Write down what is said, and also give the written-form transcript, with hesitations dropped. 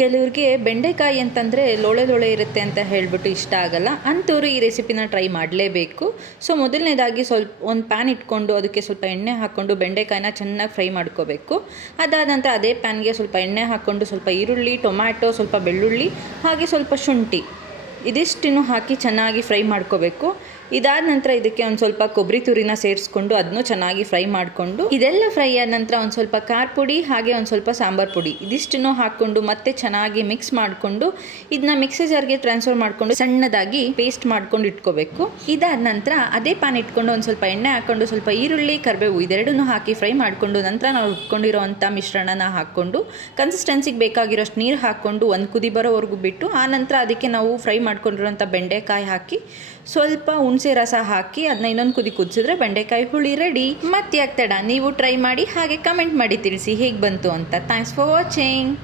ಕೆಲವ್ರಿಗೆ ಬೆಂಡೆಕಾಯಿ ಅಂತಂದರೆ ಲೋಳೆ ಲೋಳೆ ಇರುತ್ತೆ ಅಂತ ಹೇಳಿಬಿಟ್ಟು ಇಷ್ಟ ಆಗಲ್ಲ, ಅಂಥವ್ರು ಈ ರೆಸಿಪಿನ ಟ್ರೈ ಮಾಡಲೇಬೇಕು. ಸೊ ಮೊದಲನೇದಾಗಿ ಒಂದು ಪ್ಯಾನ್ ಇಟ್ಕೊಂಡು ಅದಕ್ಕೆ ಸ್ವಲ್ಪ ಎಣ್ಣೆ ಹಾಕ್ಕೊಂಡು ಬೆಂಡೆಕಾಯಿನ ಚೆನ್ನಾಗಿ ಫ್ರೈ ಮಾಡ್ಕೋಬೇಕು. ಅದಾದ ನಂತರ ಅದೇ ಪ್ಯಾನ್ಗೆ ಸ್ವಲ್ಪ ಎಣ್ಣೆ ಹಾಕ್ಕೊಂಡು ಸ್ವಲ್ಪ ಈರುಳ್ಳಿ, ಟೊಮ್ಯಾಟೊ, ಸ್ವಲ್ಪ ಬೆಳ್ಳುಳ್ಳಿ ಹಾಗೆ ಸ್ವಲ್ಪ ಶುಂಠಿ ಇದಿಷ್ಟನ್ನು ಹಾಕಿ ಚೆನ್ನಾಗಿ ಫ್ರೈ ಮಾಡ್ಕೋಬೇಕು. ಇದಾದ ನಂತರ ಇದಕ್ಕೆ ಒಂದು ಸ್ವಲ್ಪ ಕೊಬ್ಬರಿ ತುರಿನ ಸೇರಿಸ್ಕೊಂಡು ಅದನ್ನು ಚೆನ್ನಾಗಿ ಫ್ರೈ ಮಾಡಿಕೊಂಡು, ಇದೆಲ್ಲ ಫ್ರೈ ಆದ ನಂತರ ಒಂದು ಸ್ವಲ್ಪ ಖಾರ ಪುಡಿ ಹಾಗೆ ಒಂದು ಸ್ವಲ್ಪ ಸಾಂಬಾರು ಪುಡಿ ಇದಿಷ್ಟನ್ನು ಹಾಕ್ಕೊಂಡು ಮತ್ತೆ ಚೆನ್ನಾಗಿ ಮಿಕ್ಸ್ ಮಾಡಿಕೊಂಡು ಇದನ್ನ ಮಿಕ್ಸಿ ಜಾರ್ಗೆ ಟ್ರಾನ್ಸ್ಫರ್ ಮಾಡಿಕೊಂಡು ಸಣ್ಣದಾಗಿ ಪೇಸ್ಟ್ ಮಾಡ್ಕೊಂಡು ಇಟ್ಕೋಬೇಕು. ಇದಾದ ನಂತರ ಅದೇ ಪ್ಯಾನ್ ಇಟ್ಕೊಂಡು ಒಂದು ಸ್ವಲ್ಪ ಎಣ್ಣೆ ಹಾಕ್ಕೊಂಡು ಸ್ವಲ್ಪ ಈರುಳ್ಳಿ, ಕರಿಬೇವು ಇದೆರಡನ್ನೂ ಹಾಕಿ ಫ್ರೈ ಮಾಡಿಕೊಂಡು ನಂತರ ನಾವು ರುಬ್ಕೊಂಡಿರೋವಂಥ ಮಿಶ್ರಣನ ಹಾಕ್ಕೊಂಡು ಕನ್ಸಿಸ್ಟೆನ್ಸಿಗೆ ಬೇಕಾಗಿರೋಷ್ಟು ನೀರು ಹಾಕ್ಕೊಂಡು ಒಂದು ಕುದಿ ಬರೋವರೆಗೂ ಬಿಟ್ಟು, ಆ ನಂತರ ಅದಕ್ಕೆ ನಾವು ಫ್ರೈ ಮಾಡ್ಕೊಂಡಿರೋಂಥ ಬೆಂಡೆಕಾಯಿ ಹಾಕಿ ಸ್ವಲ್ಪ ಹುಣಸೆ ರಸ ಹಾಕಿ ಅದನ್ನ ಇನ್ನೊಂದು ಕುದಿ ಕುದಿಸಿದ್ರೆ ಬೆಂಡೆಕಾಯಿ ಹುಳಿ ರೆಡಿ. ಮತ್ತೆ ಯಾಕೆ ತಡ, ನೀವು ಟ್ರೈ ಮಾಡಿ ಹಾಗೆ ಕಮೆಂಟ್ ಮಾಡಿ ತಿಳಿಸಿ ಹೇಗೆ ಬಂತು ಅಂತ. Thanks for watching.